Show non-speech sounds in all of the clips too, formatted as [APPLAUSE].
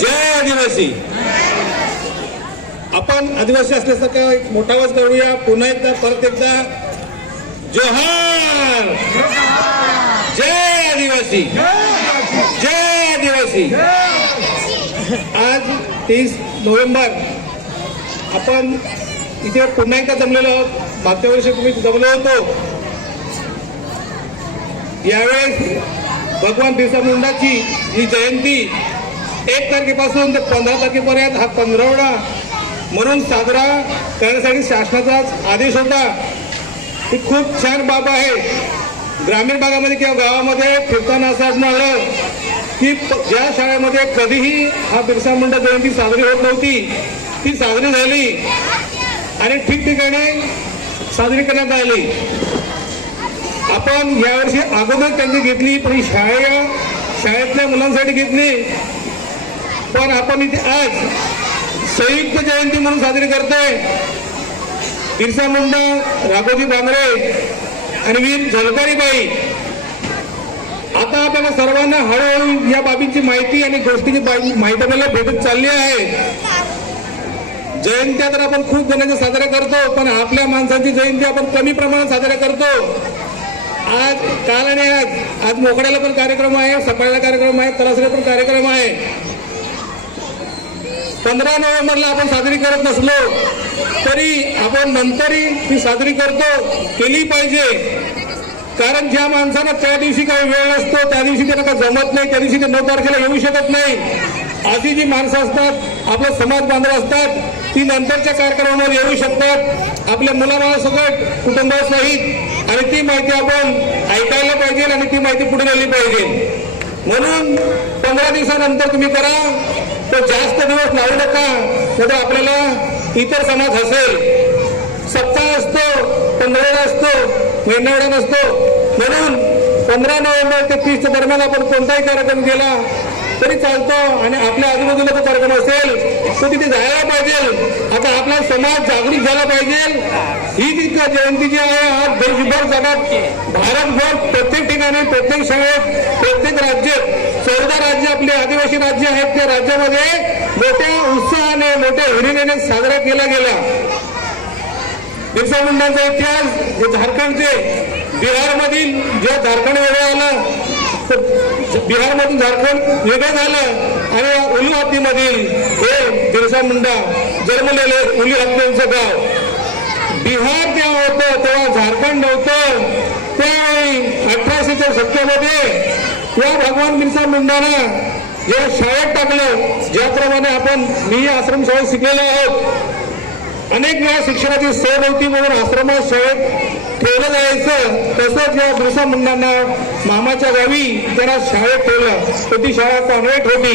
जय आदिवासी. आपण आदिवासी असल्यासारखा एक मोठा आवाज करूया पुन्हा एकदा परत एकदा. जोहार! जय आदिवासी. जय आदिवासी. आज तीस नोव्हेंबर. आपण इथे पुन्हा एकदा जमलेलो आहोत. मागच्या वर्षी तुम्ही जमलो होतो. यावेळेस भगवान बिरसा मुंडाची ही जयंती एक तारखेपासून ते पंधरा तारखेपर्यंत हा पंधरवडा म्हणून साजरा करण्यासाठी शासनाचाच आदेश होता. ही खूप छान बाब आहे. ग्रामीण भागामध्ये किंवा गावामध्ये फिरताना असं आढळलं की प- ज्या शाळेमध्ये कधीही हा बिरसा मुंडा जयंती साजरी होत नव्हती ती साजरी झाली आणि ठिकठिकाणी साजरी करण्यात आली. आपण यावर्षी अगोदर त्यांनी घेतली पण शाळे शाळेतल्या मुलांसाठी घेतली. पण आपण इथे आज संयुक्त जयंती म्हणून साजरी करतोय. बिरसा मुंडा राघोजी बांगरे आणि वीर झलकारीबाई. आता आपल्याला सर्वांना हळूहळू या बाबींची माहिती आणि गोष्टीची माहिती आपल्याला भेटत चालली आहे. जयंत्या तर आपण खूप जणांच्या साजऱ्या करतो पण आपल्या माणसांची जयंती आपण कमी प्रमाणात साजऱ्या करतो. आज काल आणि आज. आज मोकड्याला पण कार्यक्रम आहे सकाळला कार्यक्रम आहे तलासला पण कार्यक्रम आहे. पंधरा नोव्हेंबरला आपण साजरी करत नसलो तरी आपण नंतरही ती साजरी करतो केली पाहिजे. कारण ज्या माणसाला त्या दिवशी काही वेळ असतो त्या दिवशी त्याला काही जमत नाही त्या दिवशी ते नऊ तारखेला येऊ शकत नाही. अशी जी माणसं असतात आपले समाज बांधव असतात ती नंतरच्या कार्यक्रमावर येऊ शकतात. आपल्या मुलाबाळासकट कुटुंबासहित. आणि ती माहिती आपण ऐकायला पाहिजे आणि ती माहिती पुढे नेली पाहिजे. म्हणून पंधरा दिवसानंतर तुम्ही करा तर जास्त दिवस लावू नका तर आपल्याला इतर समाज हसेल. सप्ताह असतो पंधरावडा असतो महिनावडा नसतो. म्हणून पंधरा नोव्हेंबर ते तीसच्या दरम्यान आपण कोणताही कार्यक्रम केला तरी चालतो आणि आपल्या आजूबाजूला जो कार्यक्रम असेल तो तिथे जायला पाहिजे. आता आपला समाज जागृत झाला पाहिजे. ही जी जयंती जी आहे आज देशभर जगात भारतभर प्रत्येक ठिकाणी प्रत्येक शाळेत प्रत्येक राज्यात चौदा राज्य आपले आदिवासी राज्य आहेत. त्या राज्यामध्ये मोठ्या उत्साहाने मोठ्या हिरिरीने साजरा केला गेला. बिरसा मुंडांचा इतिहास झारखंडचे बिहारमधील जेव्हा झारखंड वेगळा आला तर [LAUGHS] बिहारमधून झारखंड वेगळं झालं. आणि उली हत्तीमधील हे बिरसा मुंडा जन्मलेले उली हत्तींचं गाव. बिहार जेव्हा होतं तेव्हा झारखंड नव्हतं. त्यावेळी अठराशेच्या सत्तेमध्ये या भगवान बिरसा मुंडानं जेव्हा शाळेत टाकलं. ज्याप्रमाणे आपण मी आश्रमशाळेत शिकलेलो आहोत. अनेक वेळा शिक्षणाची सोय होती म्हणून आश्रमात शाळेत ठेवलं जायचं. तसंच या दुसऱ्या मुंडांना मामाच्या गावी त्यांना शाळेत ठेवलं. तर ती शाळा कॉन्व्हेंट होती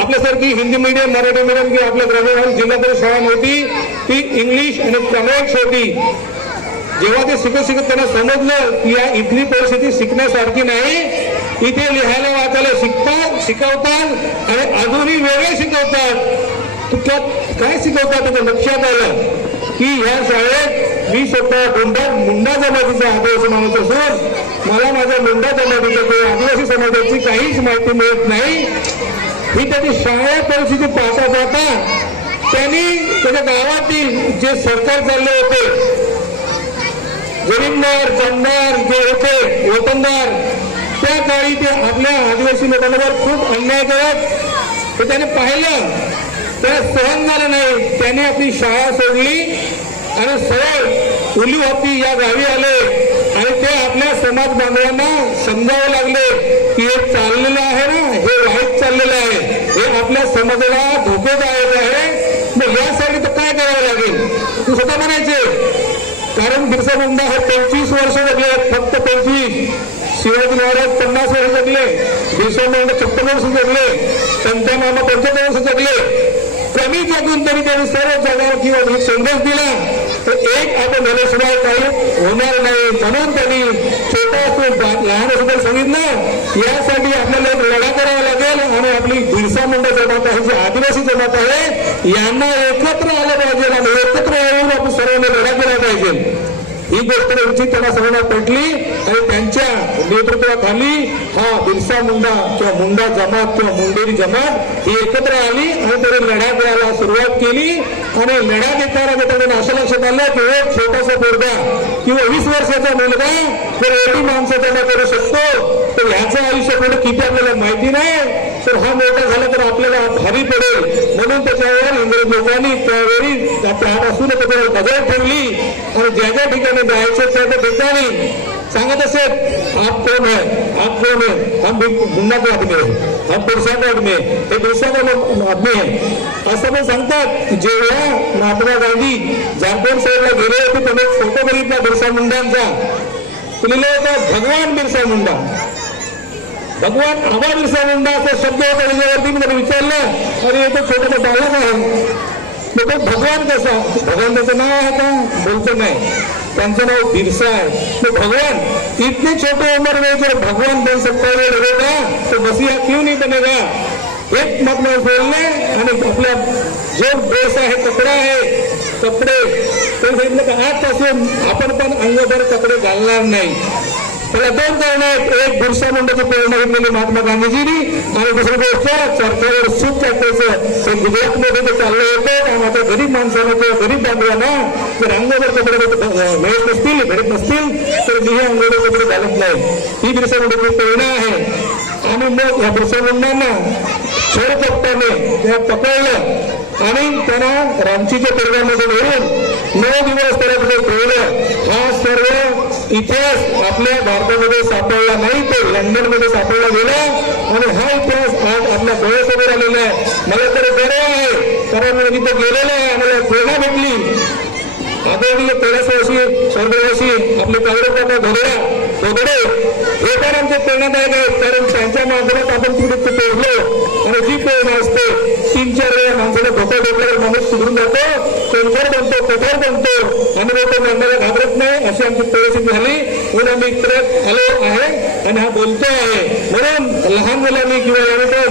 आपल्यासारखी हिंदी मीडियम मराठी मीडियम किंवा आपल्या ग्रामीण जिल्हा परिषद शाळा नव्हती ती इंग्लिश आणि कॉन्व्हेंट होती. जेव्हा ते शिकत शिकत त्यांना समजलं की या इथली परिस्थिती शिकण्यासारखी नाही इथे लिहायला वाचायला शिकतात शिकवतात आणि अजूनही वेगळे शिकवतात. त्यात काय शिकवतात त्याचं लक्षात आलं की ह्या शाळेत मी स्वतः गोंडा मुंडा जमातीचा आदिवासी माणूस असून मला माझ्या मुंडा जमातीचा किंवा आदिवासी समाजाची काहीच माहिती मिळत नाही. ही त्याची शाळा परिस्थिती पाहता पाहता त्यांनी त्याच्या गावातील जे सरकार चालले होते जमीनदार जमदार जे होते वतनदार त्या काळी ते आपल्या आदिवासी लोकांवर खूप अन्याय करत हे त्याने पाहिलं. त्याला सहन झालं नाही. त्याने आपली शाळा सोडली आणि सरळ उली या गावी आले आणि ते आपल्या समाज बांधवांना समजावं लागले की हे चाललेलं आहे ना हे वाईट चाललेलं आहे. हे आपल्या समाजाला धोकेदायक आहे. मग यासाठी तर काय करावं लागेल? तू स्वतः म्हणायचे. कारण बिरसा मुंडा हे पंचवीस वर्ष जगले फक्त पंचवीस. शिवाजी महाराज पन्नास वर्ष जगले बिरसा मुंडा छप्पन वर्ष जगले संत मामा पंच्याहत्तर वर्ष जगले. कमी जगून तरी त्यांनी सर्व जगावर किंवा एक संदेश दिला तर एक आपण झाल्याशिवाय काही होणार नाही. म्हणून त्यांनी छोटा असतो लहान असं सांगितलं. यासाठी आपल्याला एक लढा करावा लागेल आणि आपली बिरसा मुंडा जमात आहे जी आदिवासी जमात आहे यांना एकत्र आलं पाहिजे आणि एकत्र येऊन आपण सर्वांनी लढा केला पाहिजे. ही गोष्ट त्यांची त्यांना सगळ्यांना पटली आणि त्यांच्या नेतृत्वाखाली हा बिरसा मुंडा किंवा मुंडा जमात किंवा मुंडेरी जमात ही एकत्र आली आणि त्यांनी लढा द्यायला सुरुवात केली. आणि लढा देताना देताना असं लक्षात आलं की एक छोटासा पोरगा किंवा वीस वर्षाचा मुलगा तर एवढी माणसं त्यांना करू शकतो तर ह्याचं आयुष्य पुढे किती आपल्याला माहिती नाही. तर हा मोठा झाला तर आपल्याला भारी पडेल. म्हणून त्याच्यावर इंग्रज लोकांनी त्यावेळी त्यापासून त्याच्यावर गजर ठेवली. आणि ज्या ज्या ठिकाणी जायचं त्या त्या ठिकाणी सांगत असेल आप कोण है? आप कोण है? हम गुन्हा का आदमी आहे. हम पुरुषा का आदमी आहे. हे पुरुषा का आदमी आहे. असं पण सांगतात जेव्हा महात्मा गांधी झारखंड साहेबला गेले होते त्यांनी फोटो बघितला बिरसा मुंडांचा. तो लिहिलं होतं भगवान बिरसा मुंडा. भगवान आबा बिरसा मुंडा असा शब्द होता त्याच्यावरती मी त्यांना विचारलं. अरे तो तर छोटं बालक आहे. तो भगवान कसा? भगवान त्याचं नाव आहे का? बोलतो नाही. त्यांचं नाव बिरसा आहे. तो भगवान इतनी छोटे उम्र में जर भगवान बन सकता है लगेगा तो मसीहा क्यों नहीं बनेगा एक मत में बोलणे आणि आपला जो ड्रेस आहे कपडा आहे कपडे ते सांगितलं का आजपासून आपण पण अंगभर कपडे घालणार नाही. त्याला दोन कारण एक बिरसा मुंडाची प्रेरणा घेतलेली महात्मा गांधीजींनी आणि दुसरी गोष्ट चरख्यावर सूप टाकायचं ते गुजरातमध्ये ते चाललं होतं कारण आता गरीब माणसाला किंवा गरीब बांधवांना जर अंगावर कपडे मिळत नसतील भेटत नसतील तर मी हे अंगावर कपडे घालत नाही ही बिरसा मुंडाची प्रेरणा आहे आणि मग या बिरसा मुंडांना छोडपट्टाने त्या पकडलं आणि त्यांना रांचीच्या परिवारामध्ये घेऊन नऊ दिवस त्याला ठेवलं हा, सर्व इतिहास आपल्या भारतामध्ये सापडला नाही तो. लंडनमध्ये सापडला गेला. आणि हा इतिहास आज आपल्या डोळ्यासमोर आलेला आहे. मला तर गरव आहे. कारण मी तिथे गेलेलो आहे. आम्हाला प्रेरणा भेटली आदरणीय तेरासवर्षी स्वर्गवासी आपले काँग्रेसचा घोगडा घोगडे हे पण आमचे प्रेरणादायक आहेत. कारण त्यांच्या माध्यमात आपण तिकडे ते पोहोचलो सुधरून जातो कणखर बनतो कठोर बनतो आणि लोक मरणाला घाबरत नाही अशी आमची परिस्थिती झाली. म्हणून आम्ही इकडे आलो आहे आणि हा बोलतो आहे म्हणून लहान मुलांनी किंवा यानंतर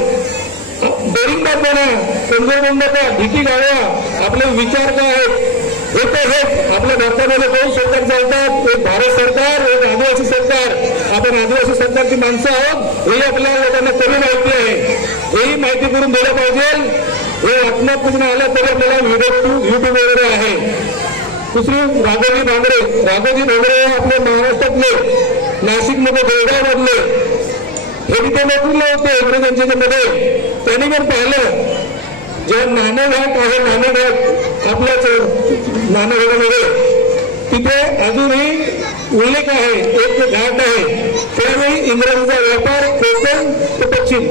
बोरिंग बातम्या कमजोर बंद नका भीती घालवा आपले विचार काय आहेत? हे तर हेच. आपल्या भारतामध्ये दोन सरकार चालतात एक भारत सरकार एक आदिवासी सरकार. आपण आदिवासी सरकारची माणसं आहोत हे आपल्या लोकांना तरी माहिती आहे हेही माहिती करून दिलं पाहिजे. हे आत्मपूर्ण आलं तरी आपल्याला व्हिडिओ युट्यूब वगैरे आहे. दुसरी राघोजी भांगरे राघोजी भांगरे हे आपले महाराष्ट्रातले नाशिकमध्ये बेळगाव मधले हे तिथे नोकरीला होते इंग्रजांच्या मध्ये त्यांनी पण पाहिलं. जे नाणेघाट आहे नाणेघाट आपल्याच नाणेघाटामध्ये तिथे अजूनही उल्लेख आहे एक घाट आहे. त्यावेळी इंग्रजांचा व्यापार कोकण ते पश्चिम.